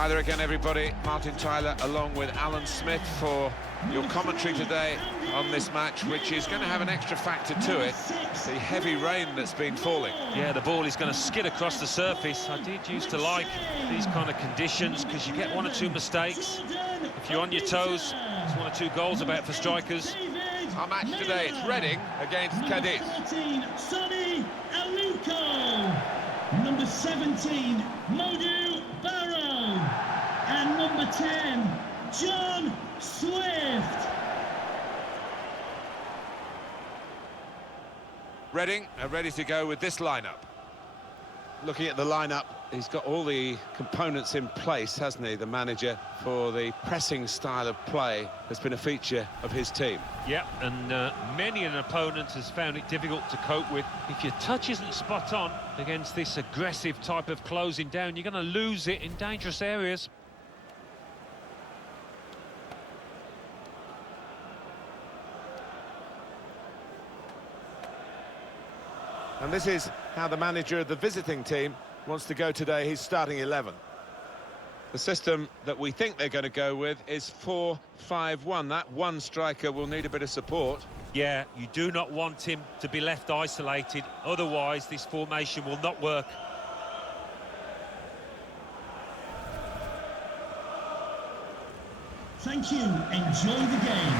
Hi there again, everybody. Martin Tyler along with Alan Smith for your commentary today on this match, which is going to have an extra factor to it, the heavy rain that's been falling. Yeah, the ball is going to skid across the surface. I did used to like these kind of conditions because you get one or two mistakes. If you're on your toes, there's one or two goals about for strikers. Our match today, it's Reading against Cádiz. Number 17, Modu Barrow, and number 10, John Swift. Reading are ready to go with this lineup. Looking at the lineup, he's got all the components in place, hasn't he, the manager, for the pressing style of play that's been a feature of his team. Yeah, and many an opponent has found it difficult to cope with. If your touch isn't spot on against this aggressive type of closing down, you're going to lose it in dangerous areas. And this is how the manager of the visiting team wants to go today, his starting 11. The system that we think they're going to go with is 4-5-1. That one striker will need a bit of support. Yeah, you do not want him to be left isolated, otherwise this formation will not work. Thank you, enjoy the game.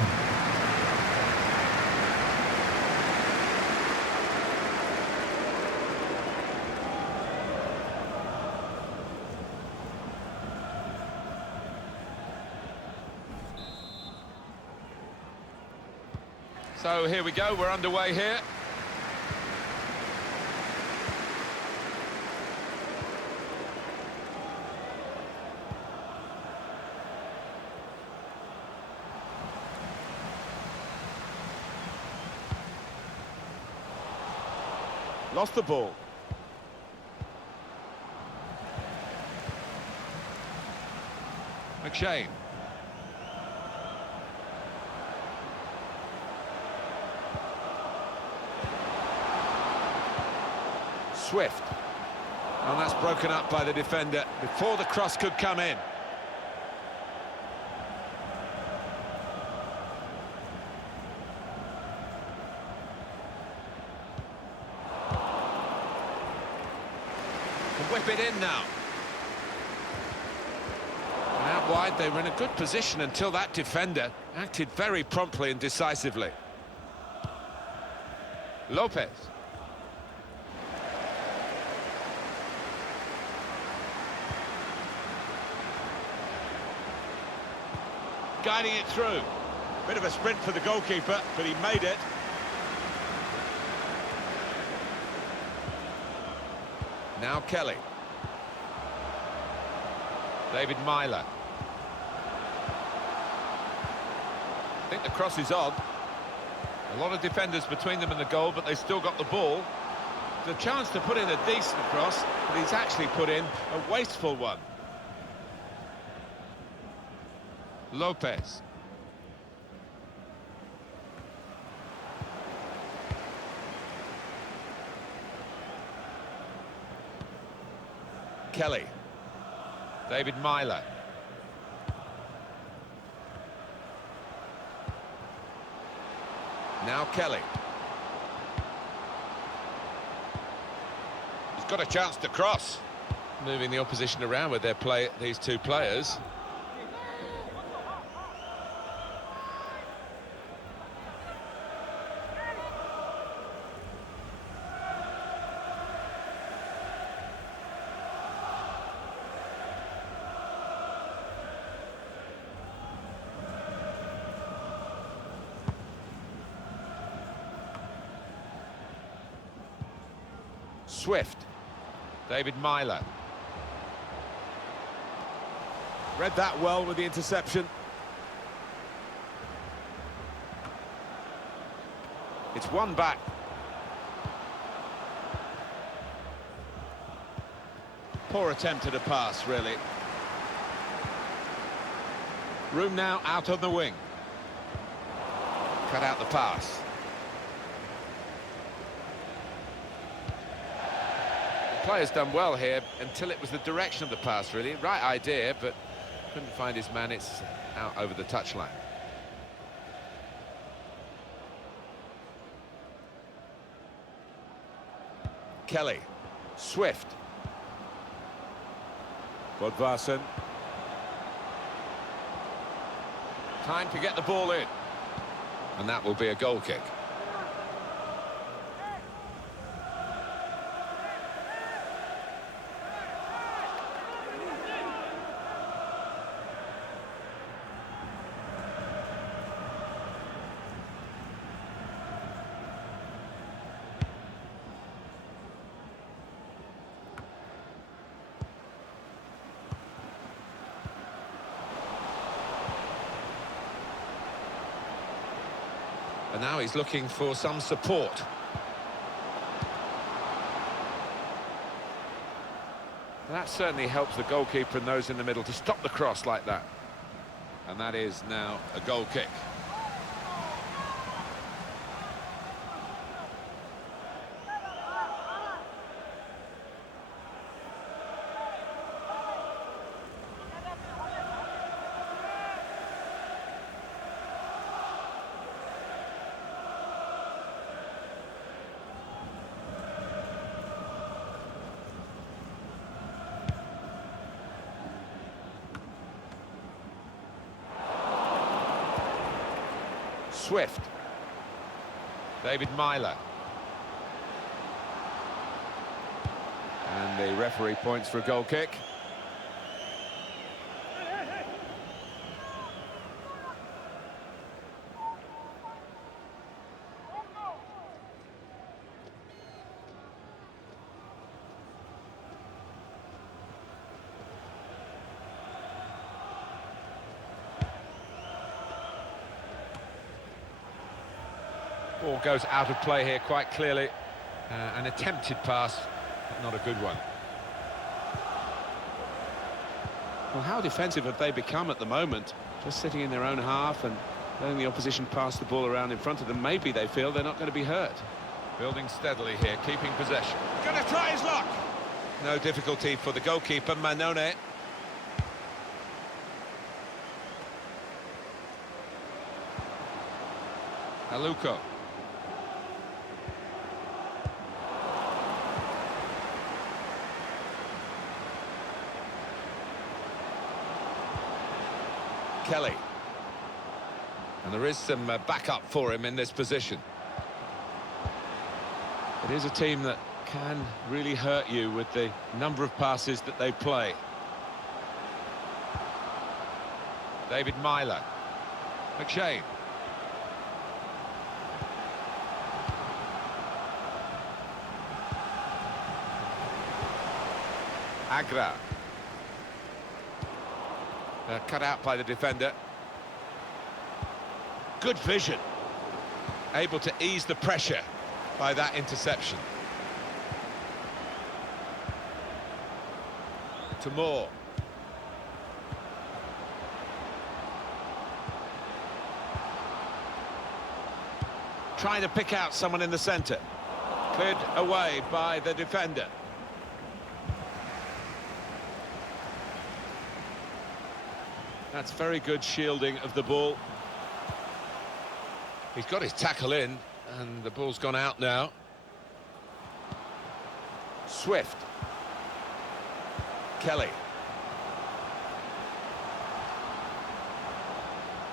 So here we go, we're underway here. Lost the ball. McShane. Swift. And that's broken up by the defender before the cross could come in. Can whip it in now. And out wide, they were in a good position until that defender acted very promptly and decisively. Lopez. Guiding it through. Bit of a sprint for the goalkeeper, but he made it. Now Kelly. David Myler. I think the cross is on. A lot of defenders between them and the goal, but they still got the ball. The chance to put in a decent cross, but he's actually put in a wasteful one. Lopez. Kelly. David Myler. Now Kelly. He's got a chance to cross. Moving the opposition around with these two players. Swift. David Myler. Read that well with the interception. It's one back. Poor attempt at a pass, really. Room now out on the wing. Cut out the pass. player's done well here until it was the direction of the pass, really. Right idea, but couldn't find his man. It's out over the touchline. Kelly. Swift. Bodvarsson. Time to get the ball in. And that will be a goal kick. And now he's looking for some support. That certainly helps the goalkeeper and those in the middle to stop the cross like that. And that is now a goal kick. Swift. David Myler. And the referee points for a goal kick. Ball goes out of play here quite clearly. An attempted pass, but not a good one. Well, how defensive have they become at the moment? Just sitting in their own half and letting the opposition pass the ball around in front of them. Maybe they feel they're not going to be hurt. Building steadily here, keeping possession. Going to try his luck! No difficulty for the goalkeeper, Manone. Aluko. Kelly. And there is some backup for him in this position. It is a team that can really hurt you with the number of passes that they play. David Myler. McShane. Agra. Cut out by the defender. Good vision. Able to ease the pressure by that interception. To Moore. Trying to pick out someone in the centre. Cleared away by the defender. That's very good shielding of the ball. He's got his tackle in, and the ball's gone out now. Swift. Kelly.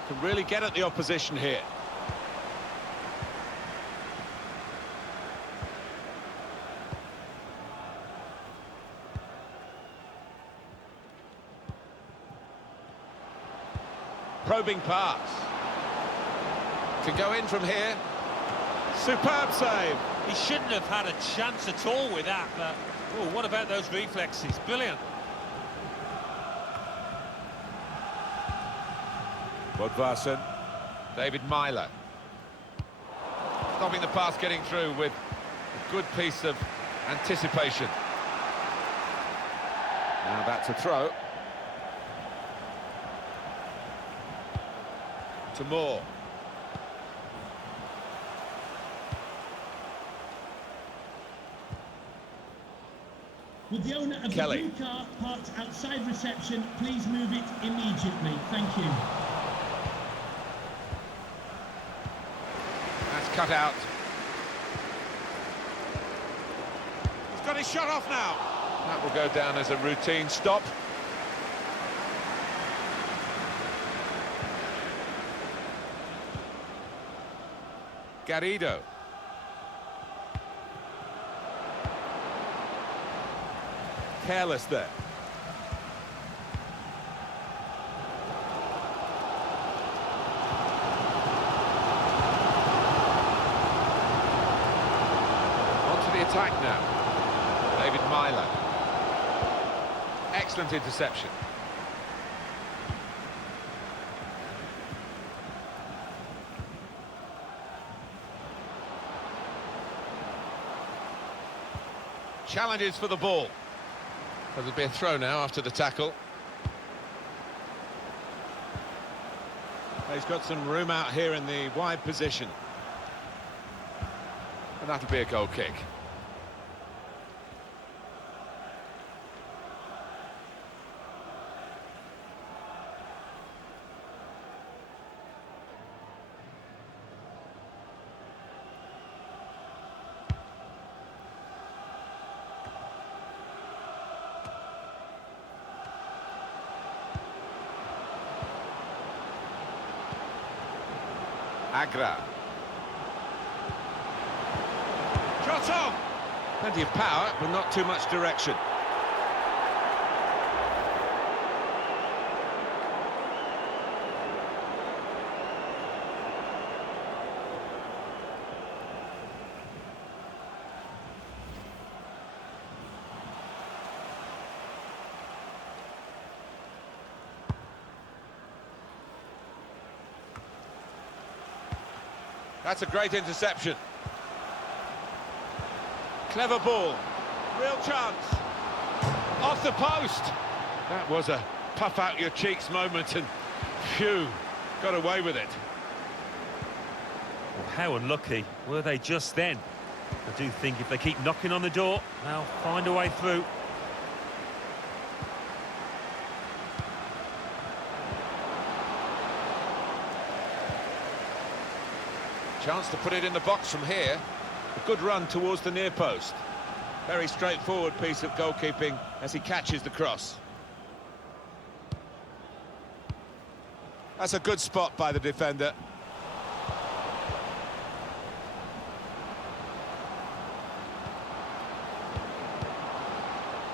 Can really get at the opposition here. Probing pass. Can go in from here. Superb save. He shouldn't have had a chance at all with that, but oh, what about those reflexes? Brilliant. Bodvarsson. David Myler. Stopping the pass getting through with a good piece of anticipation. Now that's a throw. To Moore. Would the owner of Kelly. the blue car parked outside reception please move it immediately? Thank you. That's cut out. He's got his shot off now. That will go down as a routine stop. Garrido. Careless there. On to the attack now. David Myler. Excellent interception. Challenges for the ball. There'll be a throw now after the tackle. He's got some room out here in the wide position. And that'll be a goal kick. Agra. Shot on! Plenty of power, but not too much direction. That's a great interception. Clever ball. Real chance. Off the post. That was a puff out your cheeks moment and phew, got away with it. Well, how unlucky were they just then? I do think if they keep knocking on the door, they'll find a way through. Chance to put it in the box from here. A good run towards the near post. Very straightforward piece of goalkeeping as he catches the cross. That's a good spot by the defender.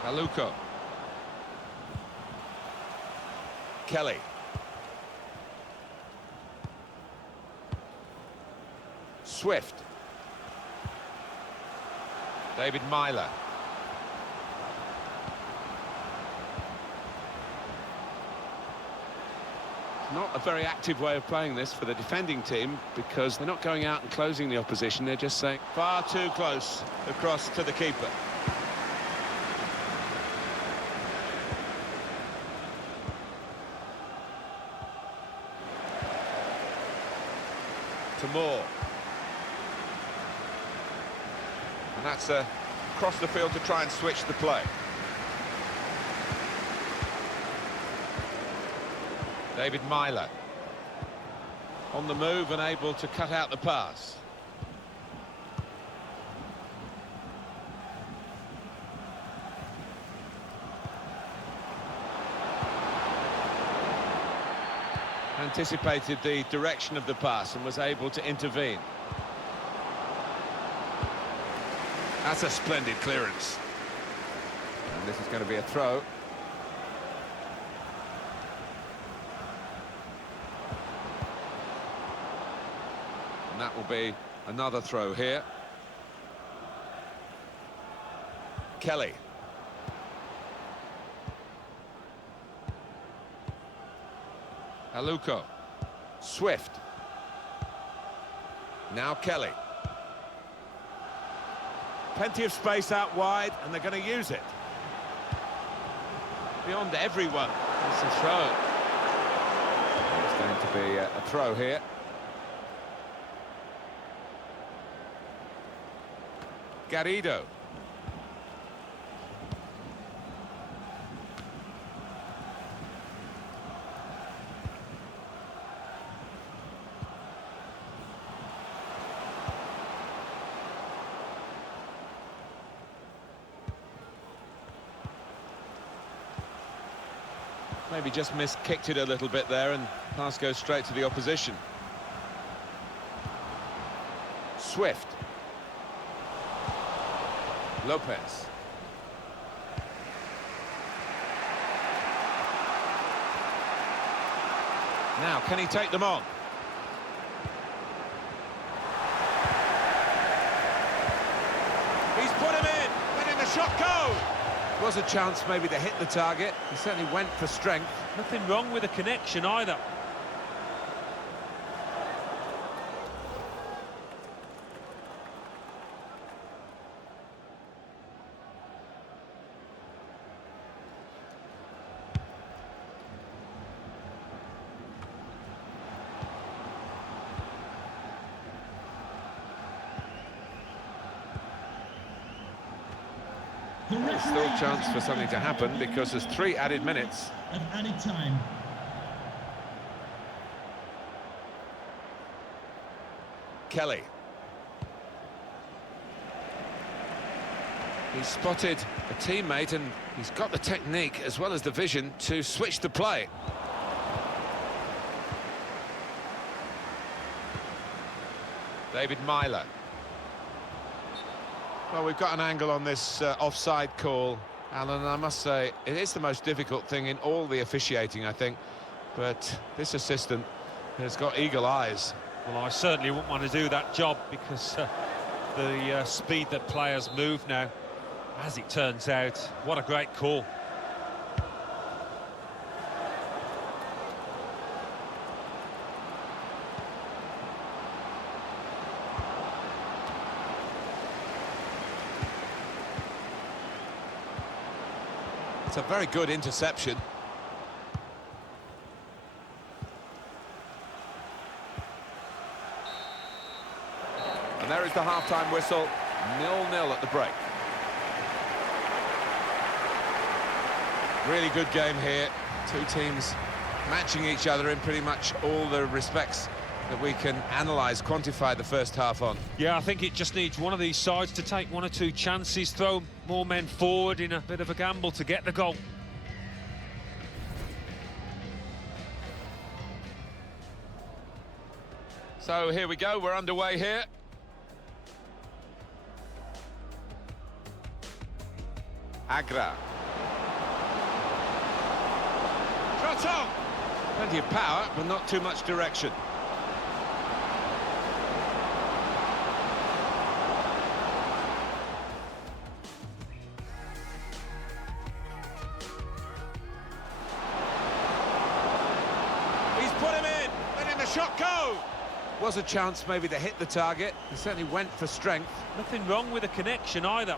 Aluko. Kelly. Swift. David Myler. Not a very active way of playing this for the defending team because they're not going out and closing the opposition, they're just saying far too close across to the keeper. To Moore. And that's across the field to try and switch the play. David Myler. On the move and able to cut out the pass. Anticipated the direction of the pass and was able to intervene. That's a splendid clearance. And this is going to be a throw. And that will be another throw here. Kelly. Aluko. Swift. Now Kelly. Plenty of space out wide, and they're going to use it. Beyond everyone. It's a throw. It's going to be a throw here. Garrido. Maybe just kicked it a little bit there, and pass goes straight to the opposition. Swift. Lopez. Now, can he take them on? He's put him in. Letting the shot go. Was a chance maybe to hit the target. He certainly went for strength. Nothing wrong with the connection either. Still a chance for something to happen because there's 3 added minutes. Of added time. Kelly. He's spotted a teammate and he's got the technique as well as the vision to switch the play. David Myler. Well, we've got an angle on this offside call, Alan, and I must say it is the most difficult thing in all the officiating, I think. But this assistant has got eagle eyes. Well, I certainly wouldn't want to do that job because the speed that players move now, as it turns out, what a great call. It's a very good interception. And there is the half-time whistle, 0-0 at the break. Really good game here. Two teams matching each other in pretty much all the respects that we can analyse, quantify the first half on. Yeah, I think it just needs one of these sides to take 1 or 2 chances, throw more men forward in a bit of a gamble to get the goal. So here we go, we're underway here. Agra. Shot on! Plenty of power, but not too much direction. He's put him in, letting the shot go! Was a chance maybe to hit the target. He certainly went for strength. Nothing wrong with the connection either.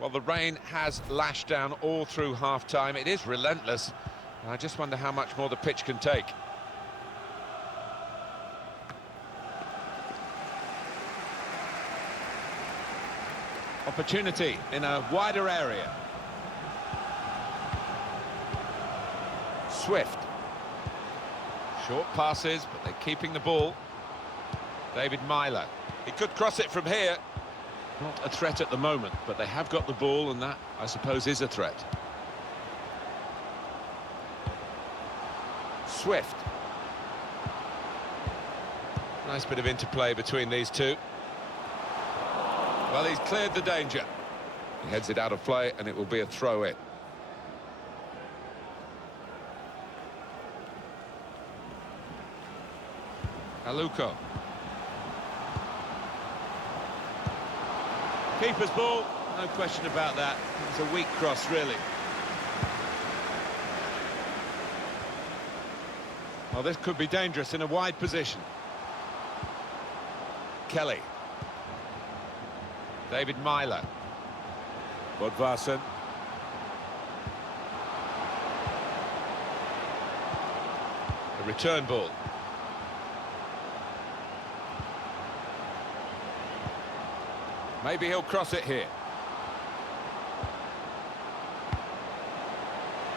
Well, the rain has lashed down all through half-time. It is relentless. I just wonder how much more the pitch can take. Opportunity in a wider area. Swift. Short passes, but they're keeping the ball. David Myler. He could cross it from here. Not a threat at the moment, but they have got the ball, and that, I suppose, is a threat. Swift. Nice bit of interplay between these two. Well, he's cleared the danger. He heads it out of play, and it will be a throw-in. Aluko. Keeper's ball, no question about that. It's a weak cross, really. Well, this could be dangerous in a wide position. Kelly. David Myler. Bodvarsson. A return ball. Maybe he'll cross it here.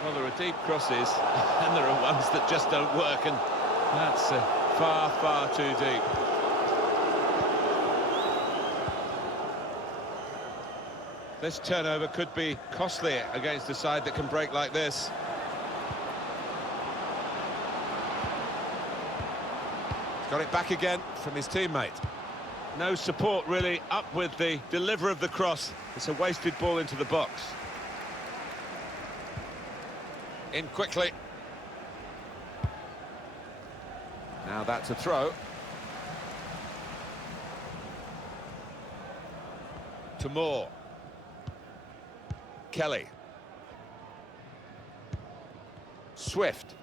Well, there are deep crosses, and there are ones that just don't work, and that's far, far too deep. This turnover could be costly against a side that can break like this. He's got it back again from his teammate. No support really up with the deliverer of the cross. It's a wasted ball into the box. In quickly. Now that's a throw. To Moore. Kelly. Swift.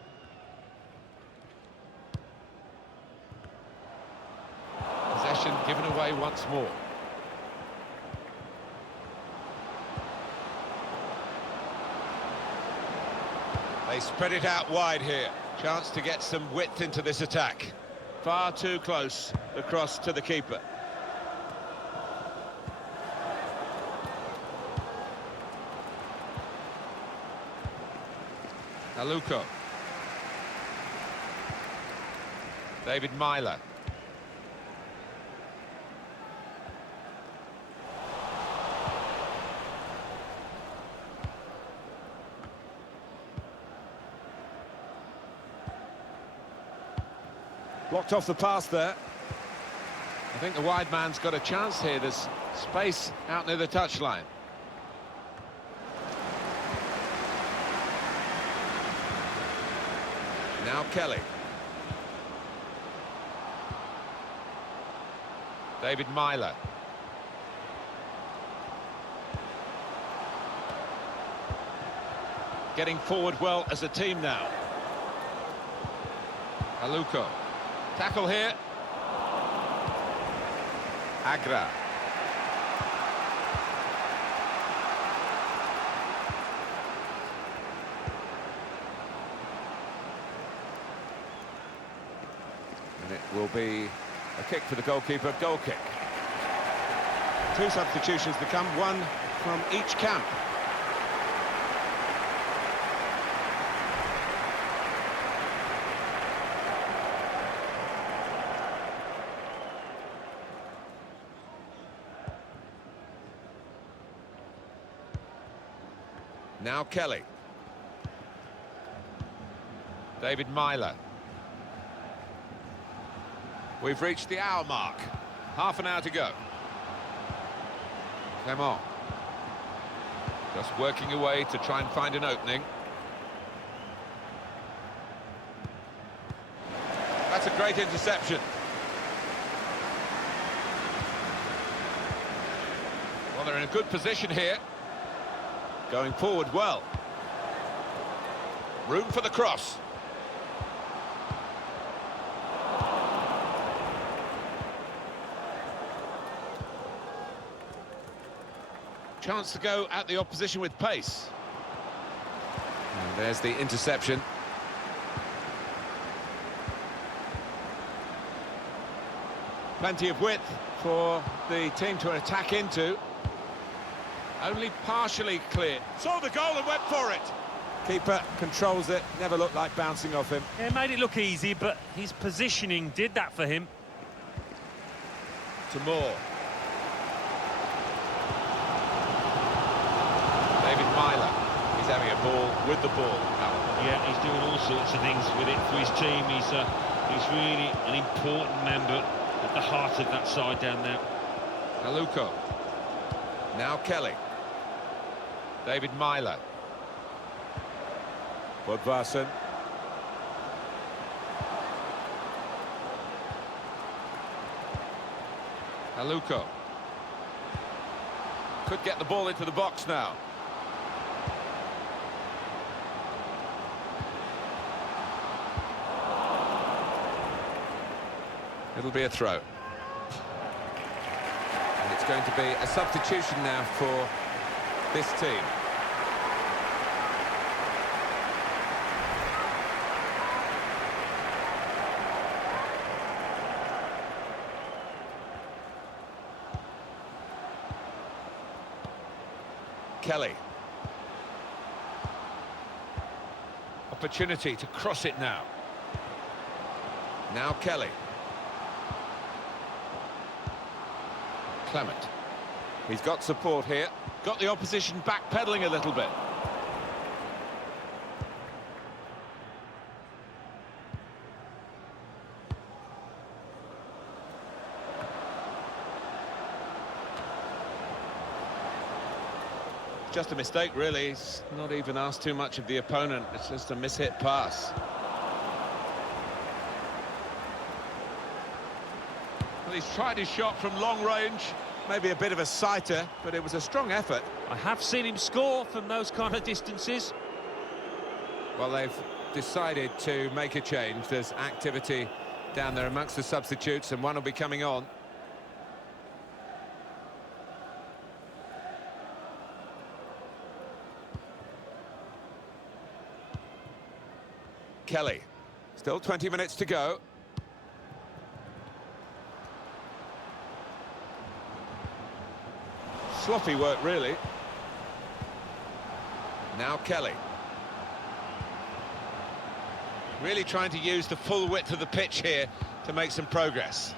Possession given away once more. They spread it out wide here. Chance to get some width into this attack. Far too close, the cross to the keeper. Aluko. David Myler. Blocked off the pass there. I think the wide man's got a chance here. There's space out near the touchline. Now Kelly. David Myler. Getting forward well as a team now. Aluko. Tackle here. Agra. And it will be a kick for the goalkeeper, goal kick. Two substitutions to come, one from each camp. Now Kelly. David Myler. We've reached the hour mark. Half an hour to go. Clement. Just working away to try and find an opening. That's a great interception. Well, they're in a good position here. Going forward well. Room for the cross. Chance to go at the opposition with pace. And there's the interception. Plenty of width for the team to attack into. Only partially clear. Saw the goal and went for it. Keeper controls it, never looked like bouncing off him. It made it look easy, but his positioning did that for him. To Moore. David Myler. He's having a ball with the ball. Alan. Yeah, he's doing all sorts of things with it for his team. He's really an important member at the heart of that side down there. Aluko. Now Kelly. David Myler. Budvarsson. Aluko. Could get the ball into the box now. It'll be a throw. And it's going to be a substitution now for this team. Kelly. Opportunity to cross it now. Now Kelly. Clement. He's got support here. Got the opposition backpedaling a little bit. Just a mistake, really. He's not even asked too much of the opponent. It's just a mishit pass. Well, he's tried his shot from long range. Maybe a bit of a sighter, but it was a strong effort. I have seen him score from those kind of distances. Well, they've decided to make a change. There's activity down there amongst the substitutes, and one will be coming on. Kelly. Still 20 minutes to go. Sloppy work, really. Now Kelly. Really trying to use the full width of the pitch here to make some progress.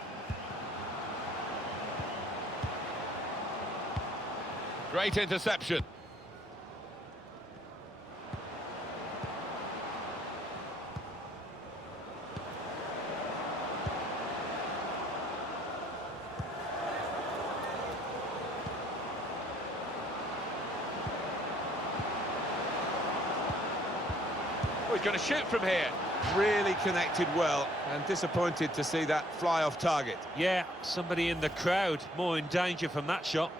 Great interception. He's going to shoot from here. Really connected well, and disappointed to see that fly off target. Yeah, somebody in the crowd more in danger from that shot.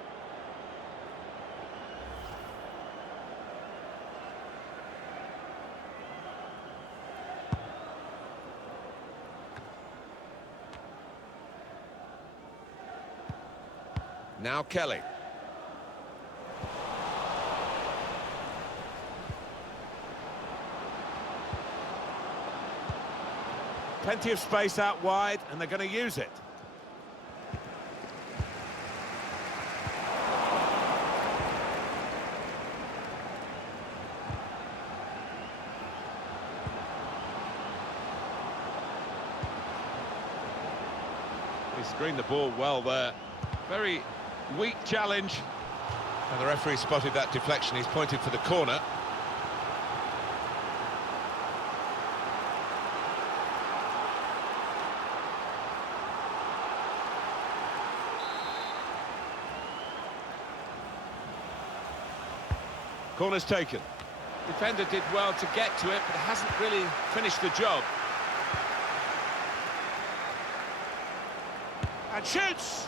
Now Kelly. Plenty of space out wide, and they're going to use it. He screened the ball well there. Very weak challenge. And the referee spotted that deflection. He's pointed for the corner. Corner's taken. Defender did well to get to it, but hasn't really finished the job. And shoots!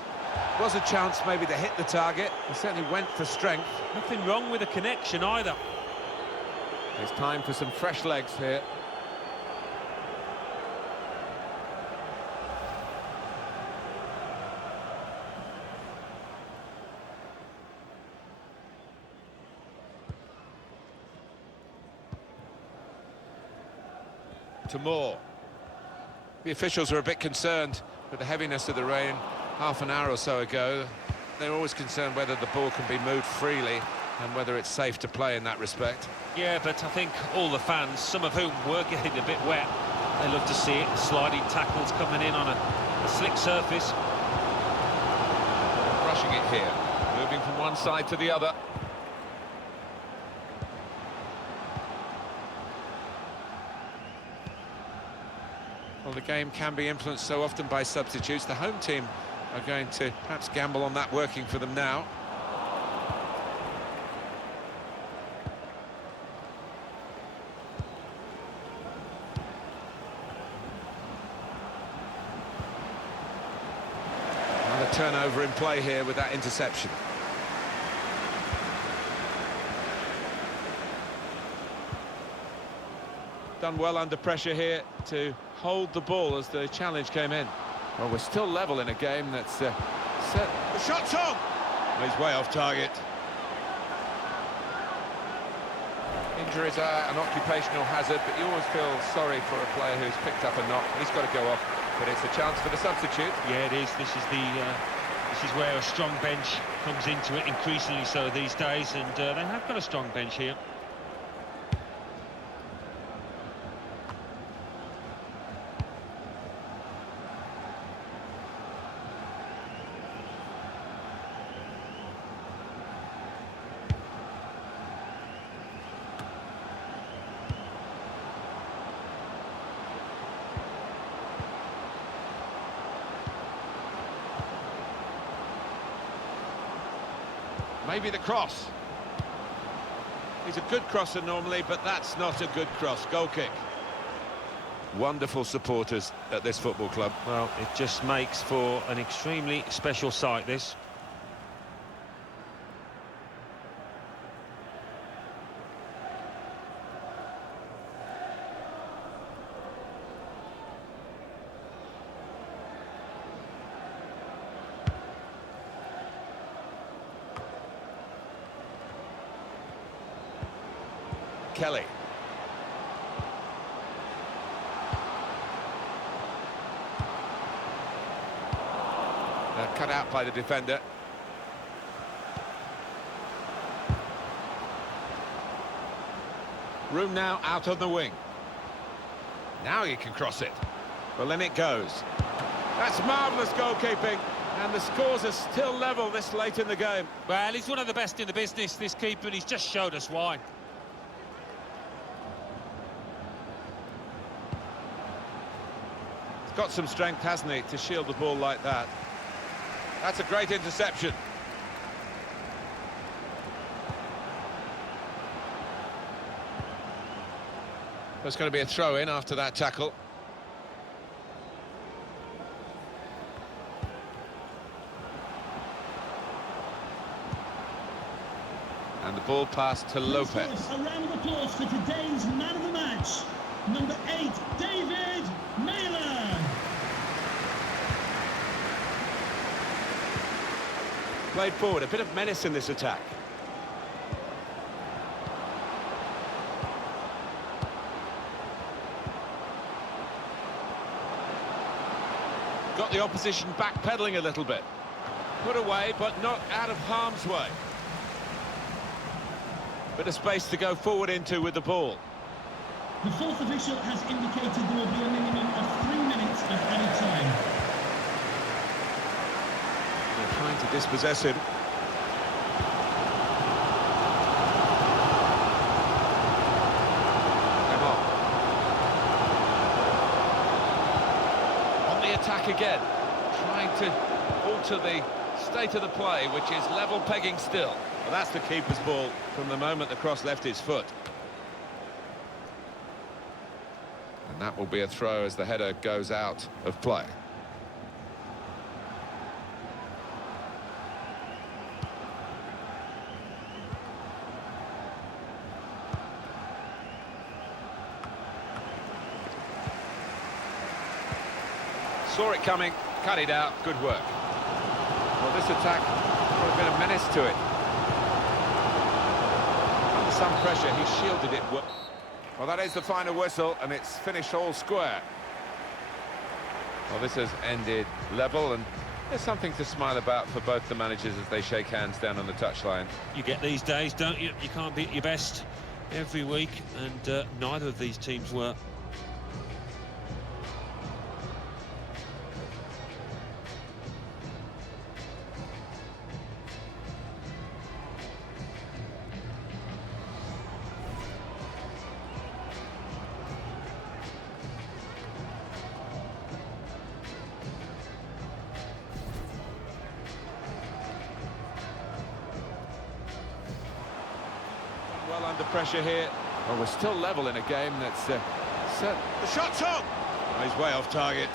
Was a chance maybe to hit the target. He certainly went for strength. Nothing wrong with the connection either. It's time for some fresh legs here. To Moore. The officials are a bit concerned with the heaviness of the rain half an hour or so ago. They're always concerned whether the ball can be moved freely and whether it's safe to play in that respect. Yeah, but I think all the fans, some of whom were getting a bit wet, they love to see it. Sliding tackles coming in on a slick surface. Rushing it here, moving from one side to the other. Well, the game can be influenced so often by substitutes. The home team are going to perhaps gamble on that working for them now. Another turnover in play here with that interception. Done well under pressure here to hold the ball as the challenge came in. Well, we're still level in a game that's set. The shot's on! Well, he's way off target. Injuries are an occupational hazard, but you always feel sorry for a player who's picked up a knock. He's got to go off, but it's a chance for the substitute. Yeah, it is. This is where a strong bench comes into it, increasingly so these days, and they have got a strong bench here. Maybe the cross. He's a good crosser normally, but that's not a good cross. Goal kick. Wonderful supporters at this football club. Well, it just makes for an extremely special sight, this. Kelly. Cut out by the defender. Room now out on the wing. Now he can cross it. Well, then it goes. That's marvellous goalkeeping, and the scores are still level this late in the game. Well, he's one of the best in the business, this keeper, and he's just showed us why. Got some strength, hasn't he, to shield the ball like that. That's a great interception. There's going to be a throw-in after that tackle. And the ball passed to Lopez. A round of applause for today's man of the match, number 8, David Mailer. Played forward, a bit of menace in this attack. Got the opposition backpedaling a little bit. Put away, but not out of harm's way. Bit of space to go forward into with the ball. The fourth official has indicated there will be a minimum of 3 minutes of added time. They're trying to dispossess him. Come on the attack again, trying to alter the state of the play, which is level pegging still. Well, that's the keeper's ball from the moment the cross left his foot. And that will be a throw as the header goes out of play. Saw it coming, cut it out, good work. Well, this attack got a bit of menace to it. Under some pressure, he shielded it well. Well, that is the final whistle, and it's finished all square. Well, this has ended level, and there's something to smile about for both the managers as they shake hands down on the touchline. You get these days, don't you? You can't be at your best every week, and neither of these teams were. Well, under pressure here. Well, we're still level in a game that's... The shot's on! Oh, he's way off target.